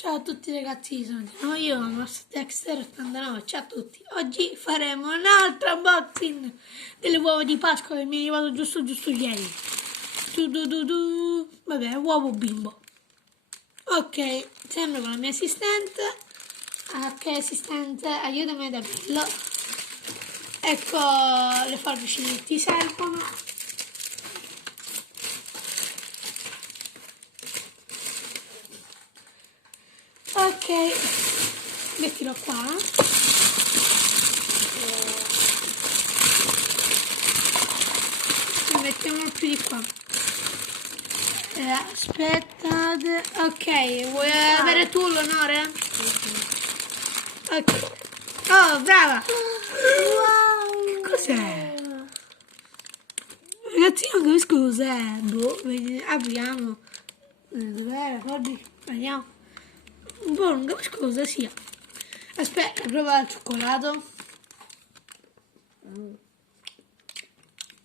Ciao a tutti ragazzi, sono io, Dexter89, ciao a tutti. Oggi faremo un altro unboxing delle uova di Pasqua che mi è arrivato giusto ieri. Vabbè, uovo bimbo. Ok, sempre con la mia assistente. Ok, assistente, aiutami ad aprirlo. Ecco le forbici che ti servono. Ok, mettilo qua. E mettiamolo più di qua. Aspettate. Ok, vuoi avere tu l'onore? Ok. Oh, brava! Wow! Che cos'è? Ragazzi, non capisco cos'è. Boh, apriamo. Dov'è la forbice? Vediamo. Boh, non capisco cosa sia. Aspetta, prova il cioccolato.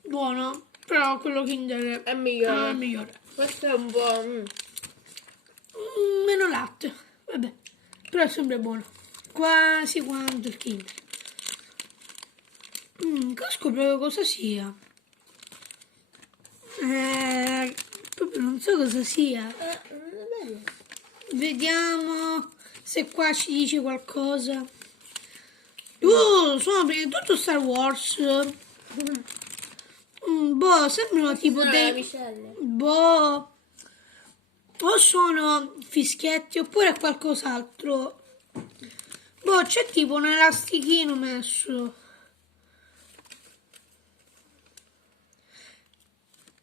Buono, però quello Kinder È migliore. è migliore. Questo è un buon. Meno latte, vabbè, però è sempre buono. Quasi quanto il Kinder. Capisco proprio cosa sia. Proprio non so cosa sia. Vediamo se qua ci dice qualcosa. Sono prima di tutto Star Wars. Boh, sembrano tipo dei... Boh. O sono fischietti oppure qualcos'altro. Boh, c'è tipo un elastichino messo.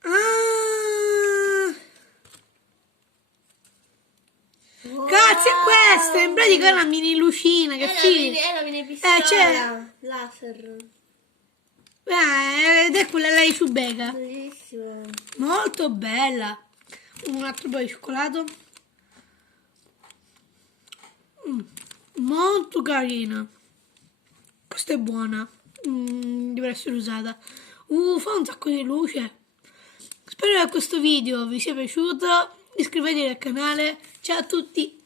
Ah! Wow. Cazzo, è questa! In pratica è una mini lucina, che figo! È la mini pistola. C'è... laser. ed è quella lei su Bega. Bellissimo. Molto bella. Un altro po' di cioccolato. Molto carina. Questa è buona. Deve essere usata. Fa un sacco di luce. Spero che questo video vi sia piaciuto. Iscrivetevi al canale. Ciao a tutti.